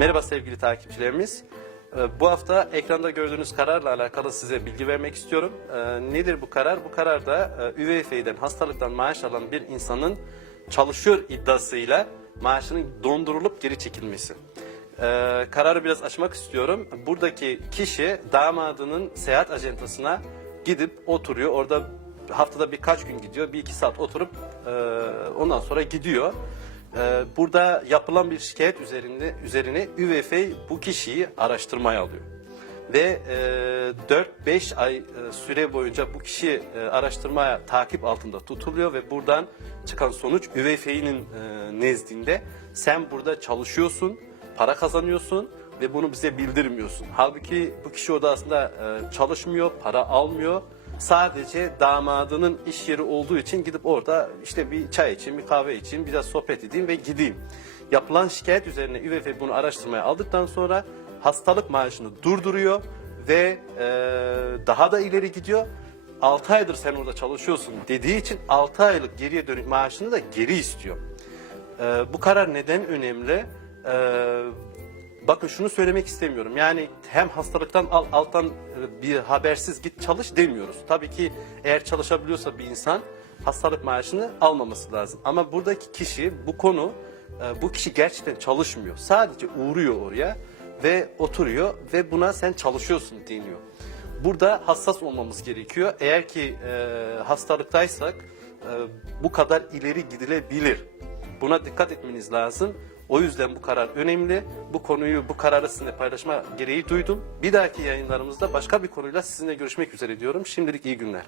Merhaba sevgili takipçilerimiz. Ee, Bu hafta ekranda gördüğünüz kararla alakalı size bilgi vermek istiyorum. Ee, Nedir bu karar? Bu karar da e, UVF'den hastalıktan maaş alan bir insanın çalışıyor iddiasıyla maaşının dondurulup geri çekilmesi. Ee, Kararı biraz açmak istiyorum. Buradaki kişi damadının seyahat ajantasına gidip oturuyor. Orada haftada birkaç gün gidiyor. Bir iki saat oturup e, ondan sonra gidiyor. Ee, Burada yapılan bir şikayet üzerinde üzerine UVF bu kişiyi araştırmaya alıyor. Ve e, 4-5 ay e, süre boyunca bu kişi e, araştırmaya takip altında tutuluyor ve buradan çıkan sonuç UVF'nin e, nezdinde sen burada çalışıyorsun, para kazanıyorsun ve bunu bize bildirmiyorsun. Halbuki bu kişi orada aslında e, çalışmıyor, para almıyor. Sadece damadının iş yeri olduğu için gidip orada işte bir çay için, bir kahve için biraz sohbet edeyim ve gideyim. Yapılan şikayet üzerine UVF bunu araştırmaya aldıktan sonra hastalık maaşını durduruyor ve e, daha da ileri gidiyor. 6 aydır sen orada çalışıyorsun dediği için 6 aylık geriye dönük maaşını da geri istiyor. E, bu karar neden önemli? E, Bakın şunu söylemek istemiyorum. Yani hem hastalıktan al, alttan e, bir habersiz git çalış demiyoruz. Tabii ki eğer çalışabiliyorsa bir insan hastalık maaşını almaması lazım. Ama buradaki kişi bu konu e, bu kişi gerçekten çalışmıyor. Sadece uğruyor oraya ve oturuyor ve buna sen çalışıyorsun deniyor. Burada hassas olmamız gerekiyor. Eğer ki e, hastalıktaysak e, bu kadar ileri gidilebilir. Buna dikkat etmeniz lazım. O yüzden bu karar önemli. Bu konuyu, bu kararı sizinle paylaşma gereği duydum. Bir dahaki yayınlarımızda başka bir konuyla sizinle görüşmek üzere diyorum. Şimdilik iyi günler.